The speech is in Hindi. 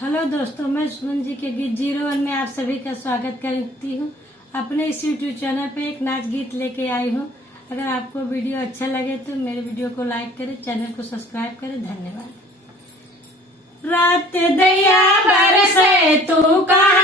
हेलो दोस्तों, मैं सुमन जी के गीत 01 में आप सभी का स्वागत करती हूँ। अपने इस यूट्यूब चैनल पे एक नाच गीत लेके आई हूँ। अगर आपको वीडियो अच्छा लगे तो मेरे वीडियो को लाइक करें, चैनल को सब्सक्राइब करें। धन्यवाद। रात दया बरसे तू कहाँ